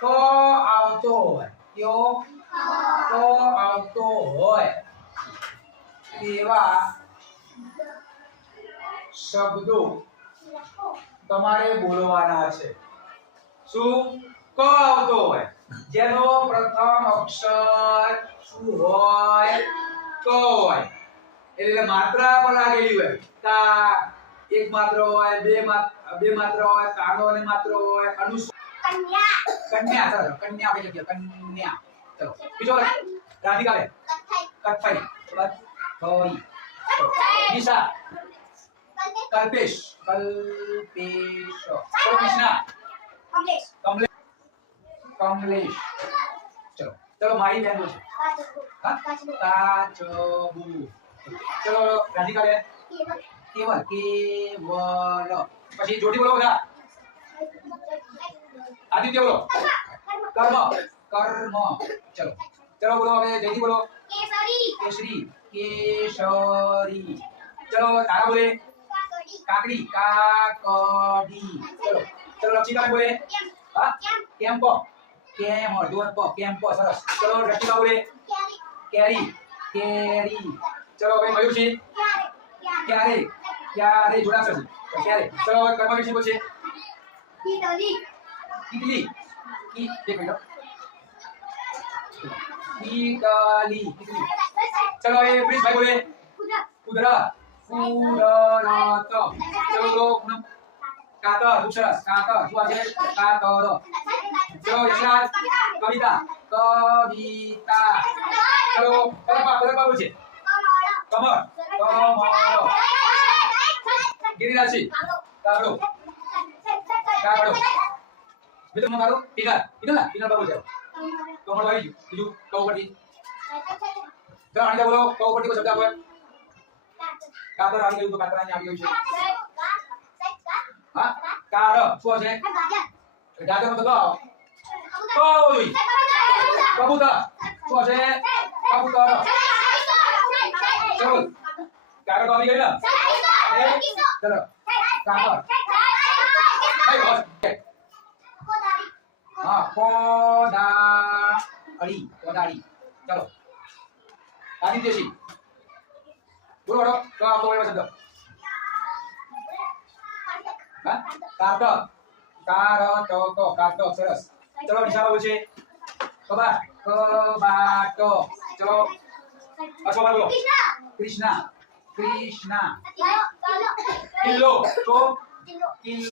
ક આવતો હોય કયો ક આવતો હોય તેવા શબ્દો તમારે બોલવાના છે શું ક આવતો હોય જેનો પ્રથમ અક્ષર શું હોય ક હોય એટલે માત્રા પર લાગેલી હોય કા એક માત્ર હોય બે માત્ર હોય કાનો અને માત્ર હોય અનુસ્વાર કન્યા ચલો કન્યા આપણે લખીએ કન્યા ચલો બીજો રાધિકા બે કથઈ કથઈ નિશા કલ્પેશ કલ્પેશ ચલો કૃષ્ણા કમલેશ ચલો ચલો મારી બહેનો છે કાચબુ ચલો રાધિકા બે કેવલ કેવલ પછી જોડી બોલો બધા आदित्य बोलो कर्म कर्म चलो चलो बोलो अबे जयदी बोलो केसरी केसरी केसरी चलो तारा बोले काकड़ी काकड़ी चलो चलो रक्षिका बोले हां केम्पो केम और दो पो केम्पो सरस चलो रक्षिका बोले केरी केरी चलो भाई मयूर जी क्यारे क्यारे जोड़ा सर क्यारे चलो कर्म विषय बोले इडली इडली की एक मिनट इडली इडली चलो ये प्लीज भाई बोले कुदरा कुदरत चलो लोग कातर दूसरा कातर जो आगे कातर चलो यशराज कविता कविता चलो परपा बोले कमर कमर गिरिराज काबड़ो काबड़ो बेटा मारो टीका टीका ना टीका बाबू जाओ कमर भाई बिजू कौपटी चलो आने बोलो कौपटी को शब्द आप कातर आगे ऊपर कातर आने आगे ऊपर हाँ कार શું છે ગાજર નો તો કોઈ કબૂતર શું છે કબૂતર ચલો કાગળ તો આવી ગઈ ને ચલો કાગળ ભાઈ બસ हाँ कोदाड़ी कोदाड़ी चलो आदित्य जी बोलो बड़ो तो आप तो वही शब्द हाँ कार्टो कार्टो कार्टो सरस चलो निशा बाबू जी कबा कबाटो चलो अच्छा बोलो कृष्णा कृष्णा किलो तो किलो